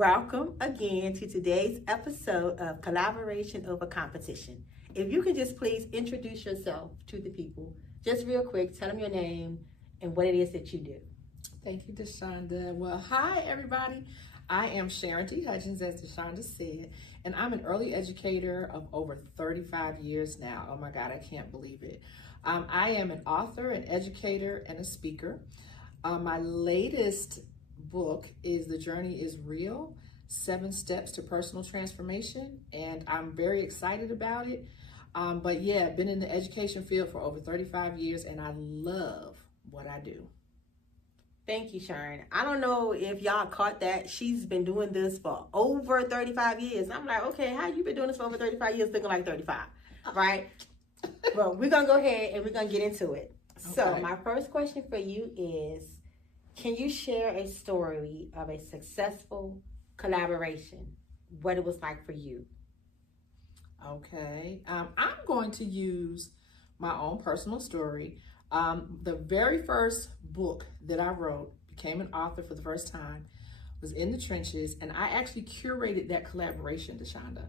Welcome again to today's episode of Collaboration Over Competition. If you can just please introduce yourself to the people, just real quick, tell them your name and what it is that you do. Thank you, DeShonda. Well, hi, everybody. I am Sharon D, Hudgens, as DeShonda said, and I'm an early educator of over 35 years now. Oh my God, I can't believe it. I am an author, an educator, and a speaker. My latest book is The Journey is Real, 7 Steps to Personal Transformation, and I'm very excited about it. But yeah, I've been in the education field for over 35 years, and I love what I do. Thank you, Sharon. I don't know if y'all caught that. She's been doing this for over 35 years. I'm like, okay, how you been doing this for over 35 years looking like 35, right? Well, we're going to go ahead and we're going to get into it. Okay. So my first question for you is, can you share a story of a successful collaboration, what it was like for you? Okay. I'm going to use my own personal story. The very first book that I wrote, became an author for the first time, was In the Trenches, and I actually curated that collaboration, DeShonda.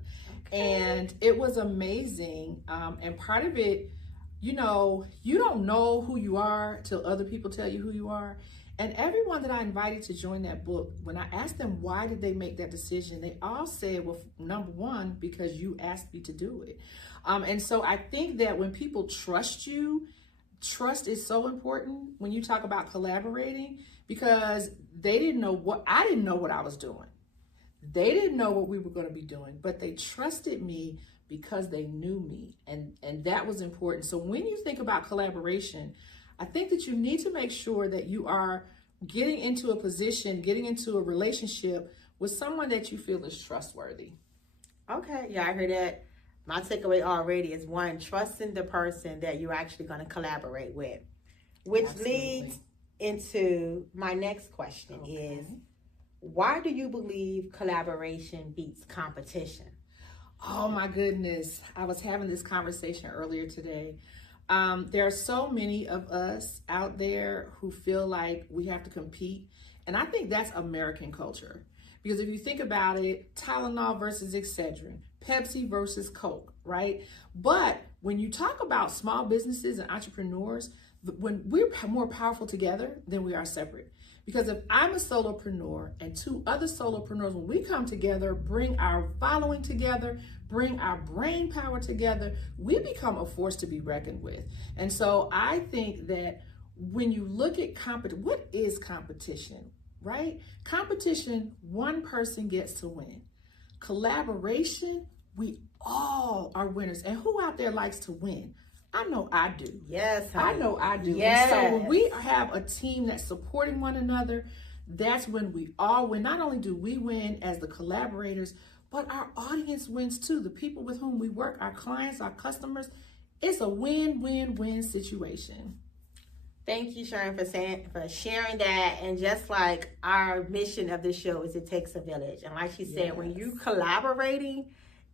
Okay. And it was amazing. And part of it, you know, you don't know who you are till other people tell you who you are. And everyone that I invited to join that book, when I asked them why did they make that decision, they all said, well, number one, because you asked me to do it. And so I think that when people trust you, trust is so important when you talk about collaborating, because they didn't know what, I didn't know what I was doing. They didn't know what we were going to be doing, but they trusted me because they knew me. And that was important. So when you think about collaboration, I think that you need to make sure that you are getting into a position, getting into a relationship with someone that you feel is trustworthy. Okay, yeah, I heard that. My takeaway already is one, trusting the person that you're actually going to collaborate with, which Absolutely. Leads into my next question is, why do you believe collaboration beats competition? Oh my goodness. I was having this conversation earlier today. There are so many of us out there who feel like we have to compete. And I think that's American culture. Because if you think about it, Tylenol versus Excedrin, Pepsi versus Coke, right? But when you talk about small businesses and entrepreneurs, when we're more powerful together than we are separate. Because if I'm a solopreneur and 2 other solopreneurs, when we come together, bring our following together, bring our brain power together, we become a force to be reckoned with. And so I think that when you look at what is competition, right? Competition, one person gets to win. Collaboration, we all are winners. And who out there likes to win? I know I do. Yes, honey. I know I do. Yes. And so when we have a team that's supporting one another, that's when we all win. Not only do we win as the collaborators, but our audience wins too. The people with whom we work, our clients, our customers, it's a win-win-win situation. Thank you, Sharon, for sharing that. And just like our mission of the show is it takes a village. And like she said, yes. When you collaborating,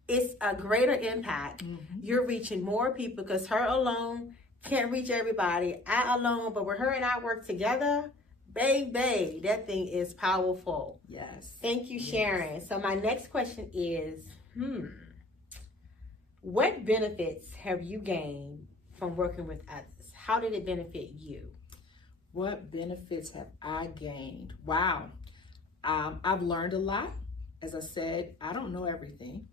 it's a greater impact. Mm-hmm. You're reaching more people because her alone can't reach everybody. I alone, but when her and I work together, baby, that thing is powerful. Yes. Thank you, Sharon. Yes. So my next question is, what benefits have you gained from working with others? How did it benefit you? What benefits have I gained? Wow. I've learned a lot. As I said, I don't know everything.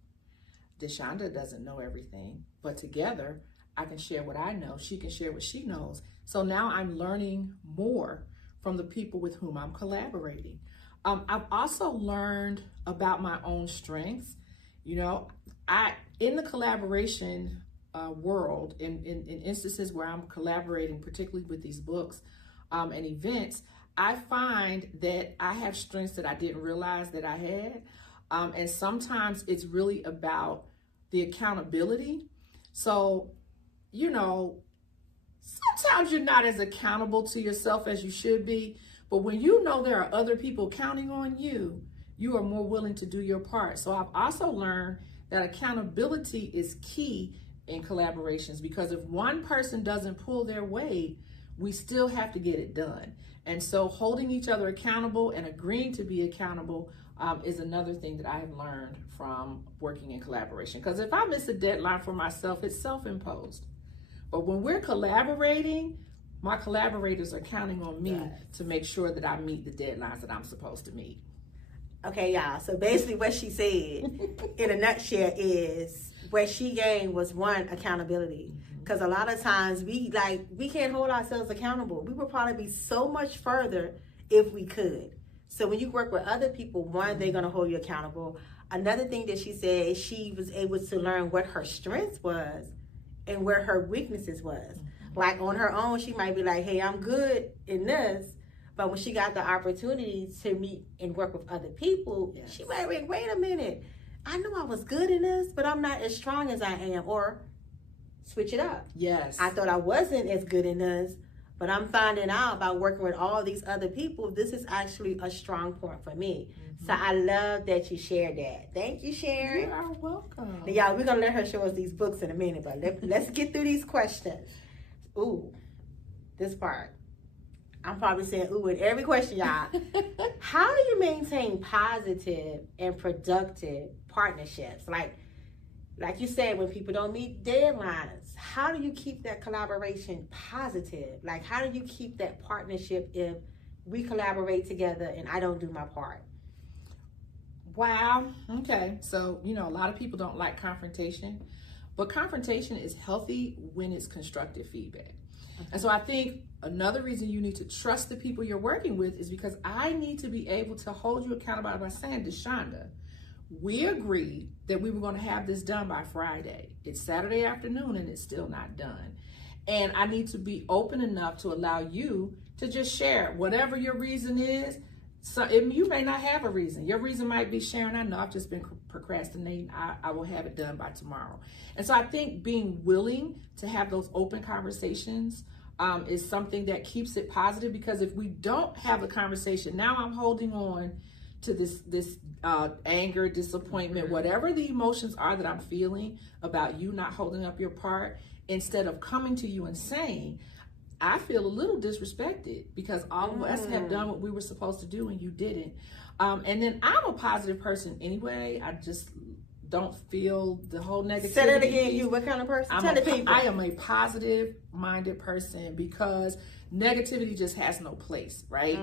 DeShonda doesn't know everything, but together I can share what I know. She can share what she knows. So now I'm learning more from the people with whom I'm collaborating. I've also learned about my own strengths. You know, in the collaboration world, in instances where I'm collaborating, particularly with these books and events, I find that I have strengths that I didn't realize that I had. And sometimes it's really about the accountability. So, you know, sometimes you're not as accountable to yourself as you should be, but when you know there are other people counting on you, you are more willing to do your part. So I've also learned that accountability is key in collaborations, because if one person doesn't pull their weight, we still have to get it done. And so holding each other accountable and agreeing to be accountable is another thing that I have learned from working in collaboration. Because if I miss a deadline for myself, it's self-imposed. But when we're collaborating, my collaborators are counting on me to make sure that I meet the deadlines that I'm supposed to meet. Okay, y'all. So basically what she said in a nutshell is what she gained was, one, accountability. Because a lot of times we can't hold ourselves accountable. We would probably be so much further if we could. So when you work with other people, one, they're going to hold you accountable. Another thing that she said is she was able to learn what her strengths was and where her weaknesses was. Like on her own, she might be like, hey, I'm good in this. But when she got the opportunity to meet and work with other people, she might be, wait a minute. I knew I was good in this, but I'm not as strong as I am. Or switch it up. Yes. I thought I wasn't as good in this, but I'm finding out by working with all these other people, this is actually a strong point for me. So I love that you shared that. Thank you, Sharon. You are welcome. Now, y'all, we're going to let her show us these books in a minute, but let's get through these questions. Ooh, this part. I'm probably saying ooh in every question, y'all. How do you maintain positive and productive partnerships? Like you said, when people don't meet deadlines, how do you keep that collaboration positive? Like, how do you keep that partnership if we collaborate together and I don't do my part? Wow. Okay. So, a lot of people don't like confrontation, but confrontation is healthy when it's constructive feedback. Okay. And so I think another reason you need to trust the people you're working with is because I need to be able to hold you accountable by saying, DeShonda, we agreed that we were going to have this done by Friday. It's Saturday afternoon and it's still not done. And I need to be open enough to allow you to just share whatever your reason is. So you may not have a reason. Your reason might be, Sharon, I know I've just been procrastinating. I will have it done by tomorrow. And so I think being willing to have those open conversations is something that keeps it positive, because if we don't have a conversation, now I'm holding on to this anger, disappointment, whatever the emotions are that I'm feeling about you not holding up your part, instead of coming to you and saying, I feel a little disrespected because all of us have done what we were supposed to do and you didn't. And then I'm a positive person anyway. I just don't feel the whole negativity. Say that again. You, what kind of person? Tell the people. I am a positive-minded person because negativity just has no place, right?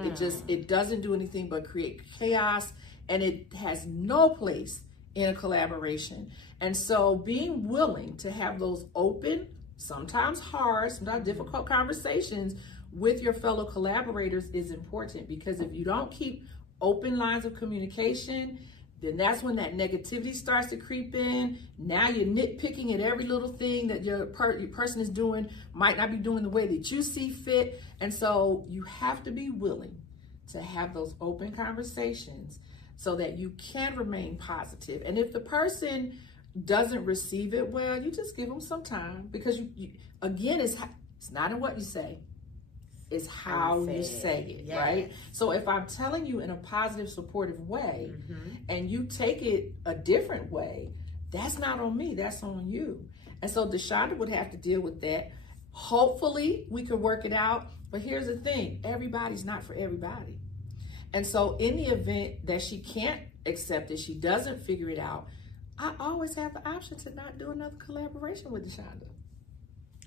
It doesn't do anything but create chaos, and it has no place in a collaboration. And so being willing to have those open, sometimes hard, sometimes difficult conversations with your fellow collaborators is important, because if you don't keep open lines of communication, then that's when that negativity starts to creep in. Now you're nitpicking at every little thing that your person is doing, might not be doing the way that you see fit. And so you have to be willing to have those open conversations so that you can remain positive. And if the person doesn't receive it well, you just give them some time, because you again, it's not in what you say, it's how you say it, right? So if I'm telling you in a positive, supportive way, and you take it a different way, that's not on me, that's on you. And so DeShonda would have to deal with that. Hopefully we can work it out, but here's the thing, everybody's not for everybody. And so in the event that she can't accept it, she doesn't figure it out, I always have the option to not do another collaboration with DeShonda.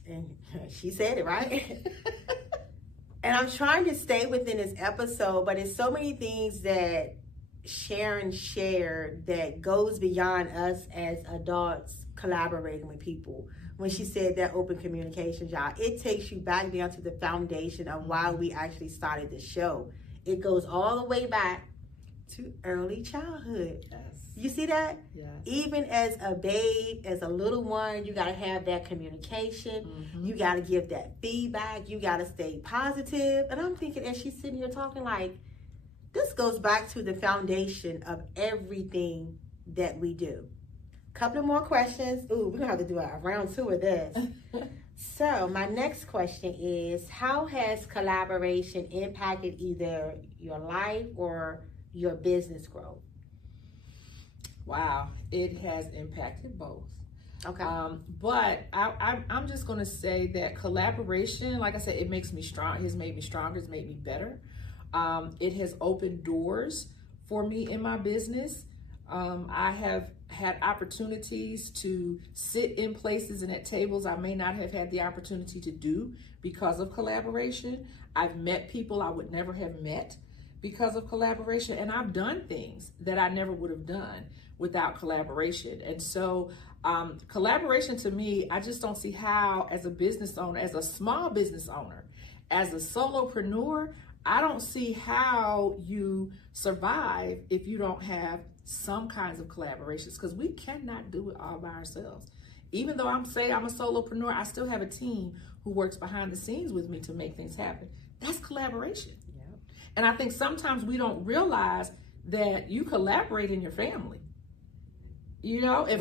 And she said it, right? And I'm trying to stay within this episode, but it's so many things that Sharon shared that goes beyond us as adults collaborating with people. When she said that open communication, y'all, it takes you back down to the foundation of why we actually started the show. It goes all the way back to early childhood. Yes. You see that? Yes. Even as a babe, as a little one, you got to have that communication. You got to give that feedback. You got to stay positive. And I'm thinking, as she's sitting here talking, like, this goes back to the foundation of everything that we do. Couple of more questions. Ooh, we're going to have to do a round 2 of this. So my next question is, how has collaboration impacted either your life or your business growth? Wow, it has impacted both. Okay. But I'm just going to say that collaboration, like I said, it makes me strong. It has made me stronger. It's made me better. It has opened doors for me in my business. I have had opportunities to sit in places and at tables I may not have had the opportunity to do because of collaboration. I've met people I would never have met because of collaboration, and I've done things that I never would have done without collaboration. And so collaboration to me, I just don't see how, as a business owner, as a small business owner, as a solopreneur, I don't see how you survive if you don't have some kinds of collaborations, because we cannot do it all by ourselves. Even though I'm a solopreneur, I still have a team who works behind the scenes with me to make things happen. That's collaboration. Yep. And I think sometimes we don't realize that you collaborate in your family. You know, if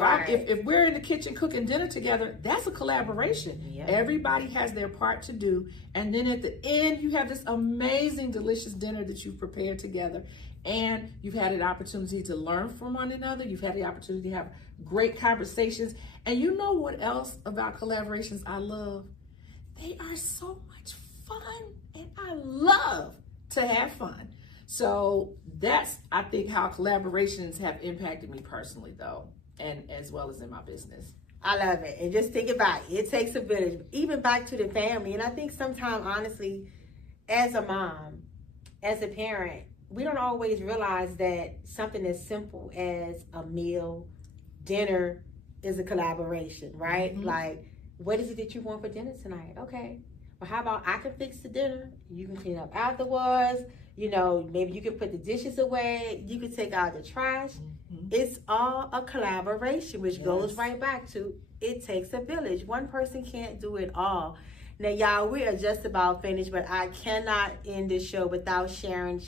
we're in the kitchen cooking dinner together, that's a collaboration. Yep. Everybody has their part to do. And then at the end, you have this amazing, delicious dinner that you've prepared together. And you've had an opportunity to learn from one another. You've had the opportunity to have great conversations. And you know what else about collaborations I love? They are so much fun. And I love to have fun. So that's, I think, how collaborations have impacted me personally, though, and as well as in my business. I love it. And just think about it. It takes a village, even back to the family. And I think sometimes, honestly, as a mom, as a parent, we don't always realize that something as simple as a meal, dinner, is a collaboration, right? Mm-hmm. Like, what is it that you want for dinner tonight? Okay. Well, how about I can fix the dinner? You can clean up afterwards. You know, maybe you can put the dishes away. You can take out the trash. Mm-hmm. It's all a collaboration, which goes right back to it takes a village. One person can't do it all. Now, y'all, we are just about finished, but I cannot end this show without sharing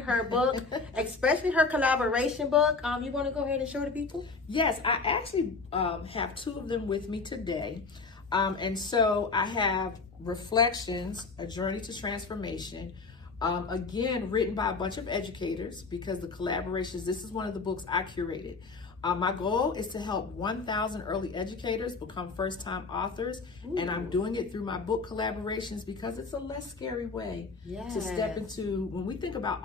her book, especially her collaboration book. You want to go ahead and show the people? Yes, I actually have two of them with me today. And so I have Reflections, A Journey to Transformation. Again, written by a bunch of educators, because the collaborations, this is one of the books I curated. My goal is to help 1,000 early educators become first-time authors. Ooh. And I'm doing it through my book collaborations because it's a less scary way to step into. When we think about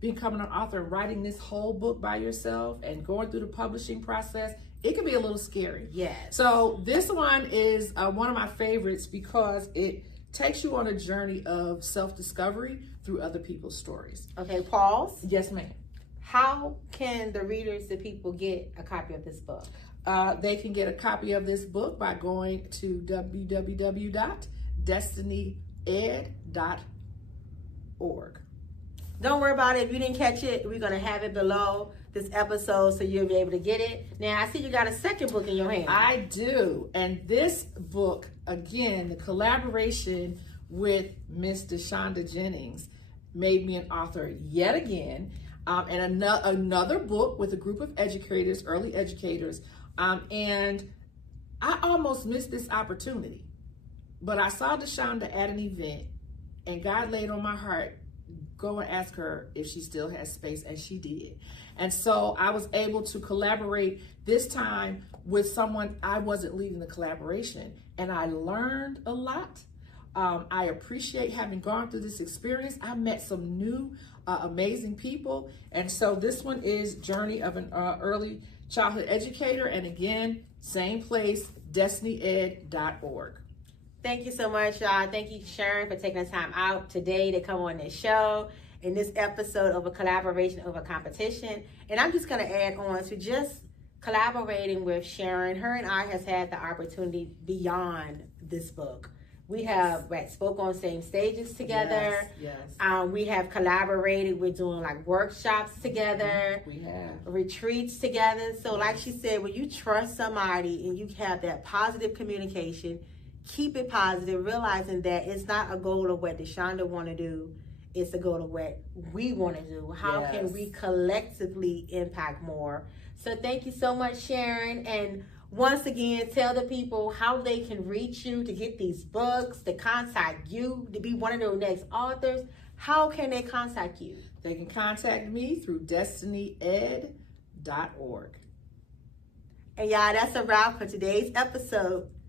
becoming an author and writing this whole book by yourself and going through the publishing process, it can be a little scary. Yes. So this one is one of my favorites because it takes you on a journey of self-discovery through other people's stories. Okay, pause. Yes, ma'am. How can the readers, the people, get a copy of this book? They can get a copy of this book by going to www.destinyed.org. Don't worry about it. If you didn't catch it, we're going to have it below this episode so you'll be able to get it. Now, I see you got a second book in your hand. I do. And this book, again, the collaboration with Miss DeShonda Jennings made me an author yet again. And another book with a group of educators, early educators. And I almost missed this opportunity. But I saw DeShonda at an event, and God laid on my heart, go and ask her if she still has space, and she did. And so I was able to collaborate this time with someone I wasn't leading the collaboration, and I learned a lot. I appreciate having gone through this experience. I met some new amazing people, and so this one is Journey of an Early Childhood Educator, and again, same place, destinyed.org. Thank you so much, y'all. Thank you, Sharon, for taking the time out today to come on this show in this episode of a collaboration over competition. And I'm just going to add on to just collaborating with Sharon. Her and I has had the opportunity beyond this book. We have spoke on same stages together. Yes. We have collaborated. We're doing like workshops together. We have retreats together. So like she said, when you trust somebody and you have that positive communication, keep it positive, realizing that it's not a goal of what DeShonda want to do. It's a goal of what we want to do. How can we collectively impact more? So thank you so much, Sharon. And once again, tell the people how they can reach you to get these books, to contact you, to be one of their next authors. How can they contact you? They can contact me through destinyed.org. And y'all, that's a wrap for today's episode